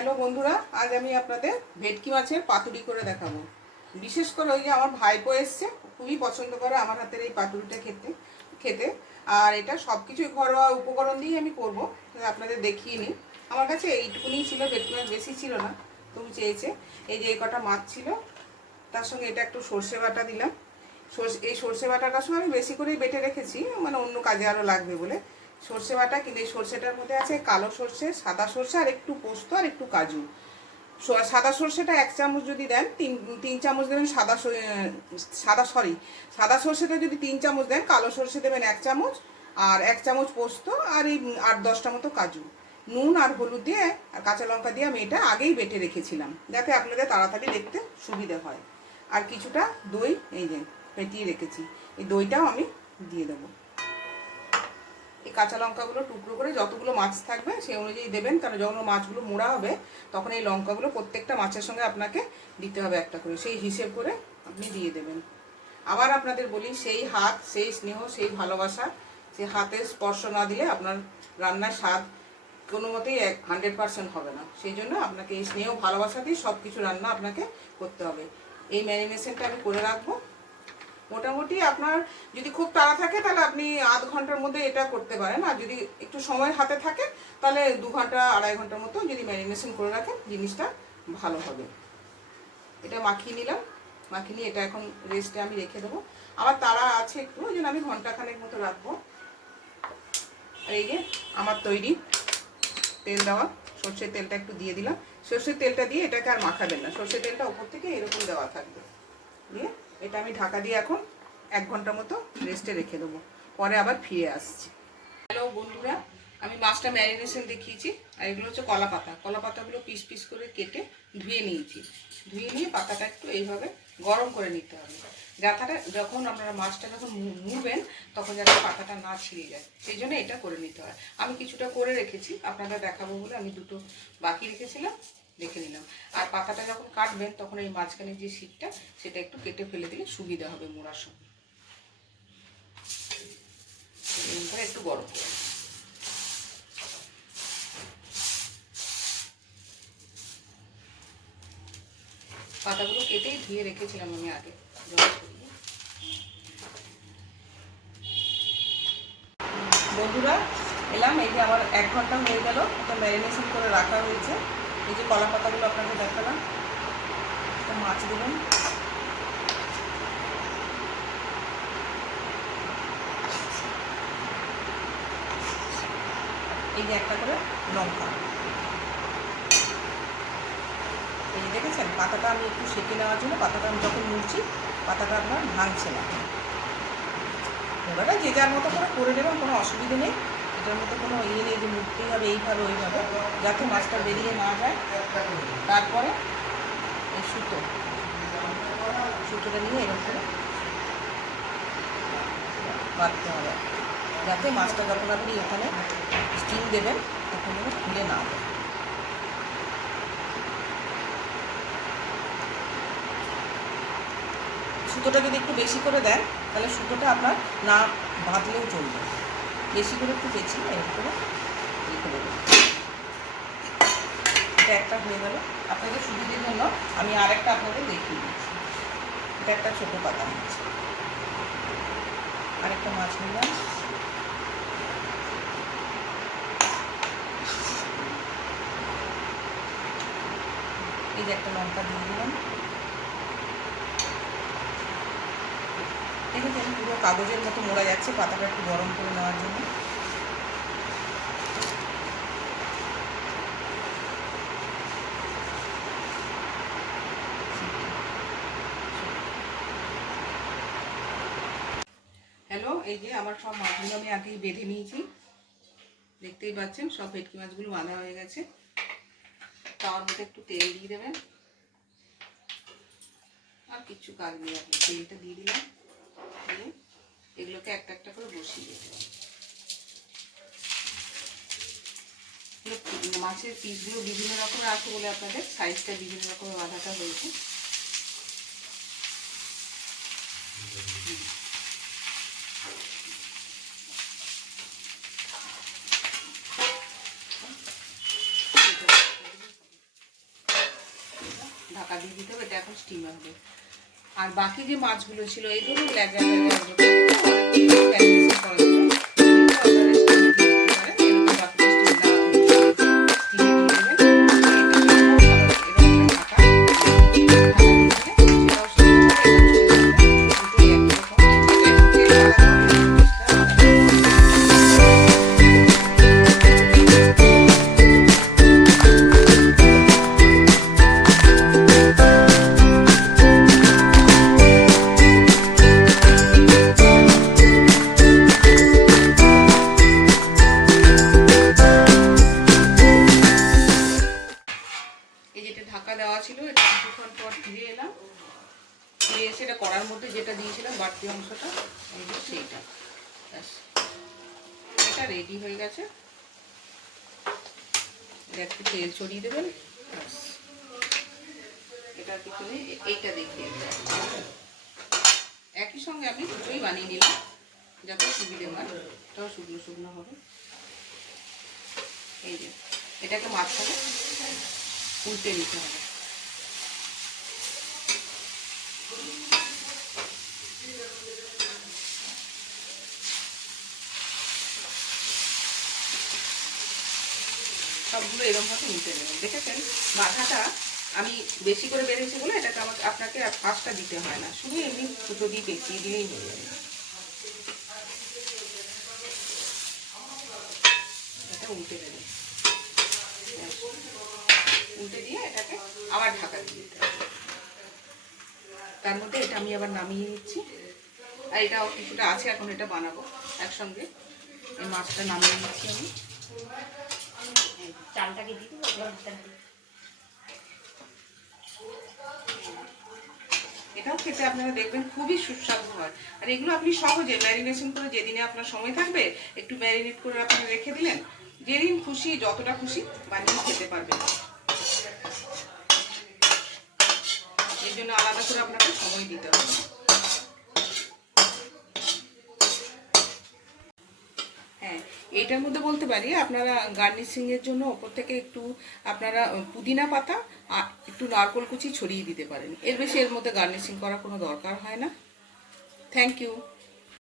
Hello বন্ধুরা, আজ আমি আপনাদের ভেটকি মাছের পাতুরি করে দেখাবো। বিশেষ করে ওই যে আমার ভাইপো এসছে, খুবই পছন্দ করে আমার হাতের এই পাতুরিটা খেতে খেতে আর এটা সব কিছুই ঘরোয়া উপকরণ দিয়েই আমি করবো, আপনাদের দেখিয়ে নিই। আমার কাছে এইটুকুনি ছিল, ভেটকি মাছ বেশি ছিল না, তবু চেয়েছে। এই যে এই কটা মাছ ছিল, তার সঙ্গে এটা একটু সর্ষে বাটা দিলাম। এই সর্ষে বাটাটার সময় আমি বেশি করেই বেটে রেখেছি, মানে অন্য কাজে আরও লাগবে বলে সর্ষে বাটা। কিন্তু এই সর্ষেটার মধ্যে আছে কালো সর্ষে, সাদা সর্ষে আর একটু পোস্ত আর একটু কাজু। সাদা সর্ষেটা 1 চামচ যদি দেন, তিন চামচ দেবেন সাদা সর্ষেটা যদি 3 চামচ দেন, কালো সর্ষে দেবেন 1 চামচ, আর 1 চামচ পোস্ত, আর এই 8-10টা মতো কাজু। নুন আর হলুদ দিয়ে আর কাঁচা লঙ্কা দিয়ে আমি এটা আগেই বেটে রেখেছিলাম, যাতে আপনাদের তাড়াতাড়ি দেখতে সুবিধে হয়। আর কিছুটা দই এই যে ফেটিয়ে রেখেছি, এই দইটাও আমি দিয়ে দেবো। এই কাঁচা লঙ্কাগুলো টুকরো করে যতগুলো মাছ থাকবে সেই অনুযায়ী দেবেন, কারণ যখন মাছগুলো মোড়া হবে তখন এই লঙ্কাগুলো প্রত্যেকটা মাছের সঙ্গে আপনাকে দিতে হবে একটা করে, সেই হিসেব করে আপনি দিয়ে দেবেন। আবার আপনাদের বলি, সেই হাত, সেই স্নেহ, সেই ভালোবাসা, সেই হাতের স্পর্শ না দিলে আপনার রান্নার স্বাদ কোনো মতেই 100% হবে না। সেই জন্য আপনাকে এই স্নেহ ভালোবাসা দিয়ে সব কিছু রান্না আপনাকে করতে হবে। এই ম্যারিনেশনটা আমি করে রাখবো। মোটামুটি আপনার যদি খুব তাড়া থাকে তাহলে আপনি আধ ঘন্টার মধ্যে এটা করতে পারেন, আর যদি একটু সময় হাতে থাকে তাহলে 2 ঘন্টা 2.5 ঘন্টার মতো যদি ম্যারিনেশন করে রাখেন, জিনিসটা ভালো হবে। এটা মাখিয়ে নিলাম, মাখিয়ে নিয়ে এটা এখন রেস্টে আমি রেখে দেবো। আবার তাড়া আছে একটু, ওই জন্য আমি ঘন্টাখানেক মতো রাখবো। আর এই যে আমার তৈরি তেল দেওয়া সর্ষের তেলটা একটু দিয়ে দিলাম। সর্ষের তেলটা দিয়ে এটাকে আর মাখাবেন না, সর্ষের তেলটা উপর থেকে এরকম দেওয়া থাকবে। দিয়ে এটা আমি ঢাকা দিয়ে এখন 1 ঘন্টা মতো রেস্টে রেখে দেবো, পরে আবার ফিরে আসছি। হ্যালো বন্ধুরা, আমি মাছটা ম্যারিনেশন দেখিয়েছি। আর এগুলো হচ্ছে কলা পাতা। কলা পাতাগুলো পিস পিস করে কেটে ধুয়ে নিয়েছি। ধুয়ে নিয়ে পাতাটা একটু এইভাবে গরম করে নিতে হবে, যাতে যখন আপনারা মাছটা যখন মুড়বেন তখন যাতে পাতাটা না ছিঁড়ে যায়, সেই জন্য এটা করে নিতে হয়। আমি কিছুটা করে রেখেছি, আপনাদের দেখাবো বলে আমি 2টো বাকি রেখেছিলাম, দেখে নিলাম। আর পাতাটা যখন কাটবেন তখন এই মাঝখানে যে শীটটা, সেটা একটু কেটে ফেলে দিলে সুবিধা হবে মোড়ার সময়। একটু গরম করে পাতাগুলো কেটেই ধুয়ে রেখেছিলাম আমি আগে। বন্ধুরা এলাম, এই যে আমার 1 ঘন্টা হয়ে গেল, এটা ম্যারিনেশন করে রাখা হয়েছে। এই যে কলা পাতাগুলো আপনাকে দেখালাম, মাছ দেবেন। এই যে একটা করে লঙ্কা, এই যে দেখেছেন পাতাটা আমি একটু সেঁকে নেওয়ার জন্য, পাতাটা আমি যখন মুড়ছি পাতাটা আপনার ভাঙছে না। ওটা যে যার মতো করে নেবেন, কোনো অসুবিধে নেই। এটার মধ্যে কোনো ইয়ে নেই যে মুড়তেই হবে এইভাবে ওইভাবে, যাতে মাছটা বেরিয়ে না যায়। তারপরে এই সুতোটা নিয়ে এরকম করে বাঁধতে হবে, যাতে মাছটা যখন আপনি ওখানে স্টিম দেবেন তখন যেন খুলে না হবে। সুতোটা যদি একটু বেশি করে দেন তাহলে সুতোটা আপনার না বাঁধলেও চলবে। বেশি করে একটু বেশি এরকম করে রেখে দেবেন। এটা একটা হয়ে গেল। আপনাদের সুবিধের জন্য আমি আরেকটা আপনাদের দেখিয়ে দিচ্ছি। এটা একটা ছোটো পাতা মাছ, আরেকটা মাছ নিলাম। এই যে একটা লঙ্কা দিয়ে দিলাম। দেখেছেন পুরো কাগজের মতো মোড়া যাচ্ছে, পাতাটা একটু গরম করে নেওয়ার জন্য। হ্যালো, এই যে আমার সব মাছগুলো আমি আগেই বেঁধে নিয়েছি, দেখতেই পাচ্ছেন সব ভেটকি মাছগুলো বাঁধা হয়ে গেছে। তার মধ্যে একটু তেল দিয়ে দেবেন, আর কিছু কাজ নেই। আপনি তেলটা দিয়ে দিলাম, দিয়ে এগুলোকে একটা একটা করে বসিয়ে দিয়ে দেবেন। মাছের পিসগুলো বিভিন্ন রকমের আছে বলে আপনাদের সাইজটা বিভিন্ন রকমের বাঁধাটা হয়েছে। দিয়ে দিতে হবে, এটা এখন স্টিমে হবে। আর বাকি যে মাছগুলো ছিল এই ধরুন লেজা ঢাকা দেওয়া ছিল। এটা কিছুক্ষণ পর ফিরে এলাম, ফিরে এসে এটা কড়ার মধ্যে যেটা দিয়েছিলাম বাড়তি অংশটা, এই যে সেইটা, ব্যাস এটা রেডি হয়ে গেছে। এটা একটু তেল ছড়িয়ে দেবেন, ব্যাস এটা কিছু নেই, এইটা দেখিয়ে দেবেন। একই সঙ্গে আমি দুটোই বানিয়ে নিলাম যাতে সুবিধে হয়, এটাও শুকনো শুকনো হবে। এই যে এটাকে মাঝখানে উল্টে নিতে হবে। সবগুলো এরকমভাবে উল্টে নেবেন। দেখেছেন মাথাটা আমি বেশি করে বেড়েছি বলে এটাকে আপনাকে ফাঁসটা দিতে হয় না, শুধু এমনি ফুটো দিয়ে পেঁচিয়ে দিলেই হয়ে যাবে। এটা উল্টে দেবেন, উল্টে দিয়ে এটাকে আবার ঢাকা দিয়ে দিতে হবে। তার মধ্যে এটা আমি আবার নামিয়ে নিচ্ছি, আর এটাও কিছুটা আছে, এখন এটা বানাবো একসঙ্গে। এই মাছটা নামিয়ে নিচ্ছি আমি, চালটাকে দিই। এটাও খেতে আপনারা দেখবেন খুবই সুস্বাদু হয়। আর এগুলো আপনি সহজে ম্যারিনেশন করে, যেদিনে আপনার সময় থাকবে একটু ম্যারিনেট করে আপনি রেখে দিলেন, যেদিন খুশি যতটা খুশি বানিয়ে খেতে পারবেন। এর জন্য আলাদা করে আপনাকে সময় দিতে হবে। হ্যাঁ, এইটার মধ্যে বলতে পারি আপনারা গার্নিশিংয়ের জন্য ওপর থেকে একটু আপনারা পুদিনা পাতা আর একটু নারকেল কুচি ছড়িয়ে দিতে পারেন। এর বেশি এর মধ্যে গার্নিশিং করার কোনো দরকার হয় না। Thank you.